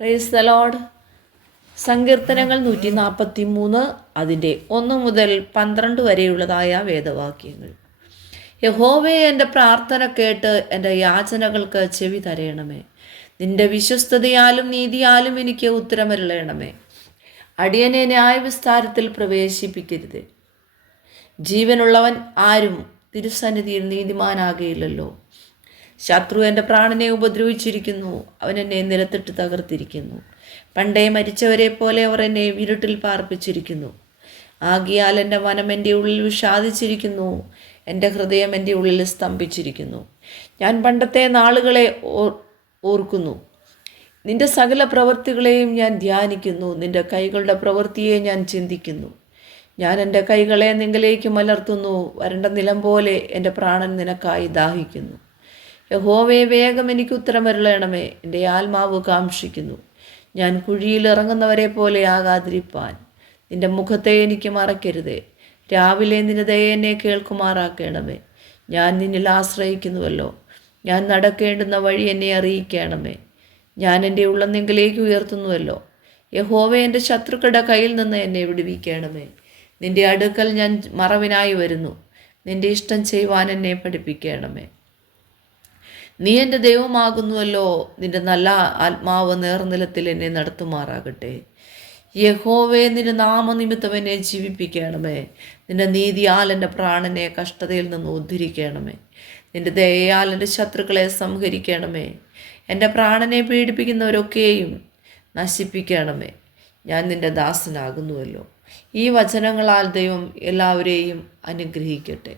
Praise the Lord. സങ്കീർത്തനങ്ങൾ 143 അതിൻ്റെ 1 മുതൽ 12 വരെയുള്ളതായ വേദവാക്യങ്ങൾ. യഹോവേ, എൻ്റെ പ്രാർത്ഥന കേട്ട് എൻ്റെ യാചനകൾക്ക് ചെവി തരയണമേ. നിന്റെ വിശ്വസ്തതയാലും നീതിയാലും എനിക്ക് ഉത്തരമരുളയണമേ. അടിയനെ ന്യായവിസ്താരത്തിൽ പ്രവേശിപ്പിക്കരുത്. ജീവനുള്ളവൻ ആരും തിരുസന്നിധിയിൽ നീതിമാനാകയില്ലല്ലോ. ശത്രു എൻ്റെ പ്രാണനെ ഉപദ്രവിച്ചിരിക്കുന്നു, അവൻ എന്നെ നിലത്തിട്ട് തകർത്തിരിക്കുന്നു. പണ്ടേ മരിച്ചവരെ പോലെ അവർ എന്നെ ഇരുട്ടിൽ പാർപ്പിച്ചിരിക്കുന്നു. ആകിയാൽ എൻ്റെ മനം എൻ്റെ ഉള്ളിൽ വിഷാദിച്ചിരിക്കുന്നു, എൻ്റെ ഹൃദയം എൻ്റെ ഉള്ളിൽ സ്തംഭിച്ചിരിക്കുന്നു. ഞാൻ പണ്ടത്തെ നാളുകളെ ഓർക്കുന്നു, നിന്റെ സകല പ്രവൃത്തികളെയും ഞാൻ ധ്യാനിക്കുന്നു. നിന്റെ കൈകളുടെ പ്രവൃത്തിയെ ഞാൻ ചിന്തിക്കുന്നു. ഞാൻ എൻ്റെ കൈകളെ നിങ്ങളിലേക്ക് മലർത്തുന്നു. വരണ്ട നിലം പോലെ എൻ്റെ പ്രാണൻ നിനക്കായി ദാഹിക്കുന്നു. യഹോവേ, വേഗം എനിക്ക് ഉത്തരമരുളയണമേ. എൻ്റെ ആത്മാവ് കാംക്ഷിക്കുന്നു, ഞാൻ കുഴിയിൽ ഇറങ്ങുന്നവരെ പോലെ ആകാതിരിപ്പാൻ. നിന്റെ മുഖത്തെ എനിക്ക് മറക്കരുതേ. രാവിലെ നിന്റെ ദയ എന്നെ കേൾക്കുമാറാക്കണമേ. ഞാൻ നിന്നിൽ ആശ്രയിക്കുന്നുവല്ലോ. ഞാൻ നടക്കേണ്ടുന്ന വഴി എന്നെ അറിയിക്കണമേ. ഞാൻ എൻ്റെ ഉള്ളെന്നെങ്കിലേക്ക് ഉയർത്തുന്നുവല്ലോ. യഹോവേ, എൻ്റെ ശത്രുക്കളുടെ കയ്യിൽ നിന്ന് എന്നെ വിടുവിക്കണമേ. നിന്റെ അടുക്കൽ ഞാൻ മറവിനായി വരുന്നു. നിന്റെ ഇഷ്ടം ചെയ്യുവാൻ എന്നെ പഠിപ്പിക്കണമേ. നീ എൻ്റെ ദൈവമാകുന്നുവല്ലോ. നിന്റെ നല്ല ആത്മാവ് നേർനിലത്തിൽ എന്നെ നടത്തുമാറാകട്ടെ. യഹോവേ, നിന്റെ നാമനിമിത്തം എന്നെ ജീവിപ്പിക്കണമേ. നിന്റെ നീതിയാൽ എൻ്റെ പ്രാണനെ കഷ്ടതയിൽ നിന്ന് ഉദ്ധരിക്കണമേ. നിന്റെ ദയയാൽ എൻ്റെ ശത്രുക്കളെ സംഹരിക്കണമേ. എൻ്റെ പ്രാണനെ പീഡിപ്പിക്കുന്നവരൊക്കെയും നശിപ്പിക്കണമേ. ഞാൻ നിന്റെ ദാസനാകുന്നുവല്ലോ. ഈ വചനങ്ങളാൽ ദൈവം എല്ലാവരെയും അനുഗ്രഹിക്കട്ടെ.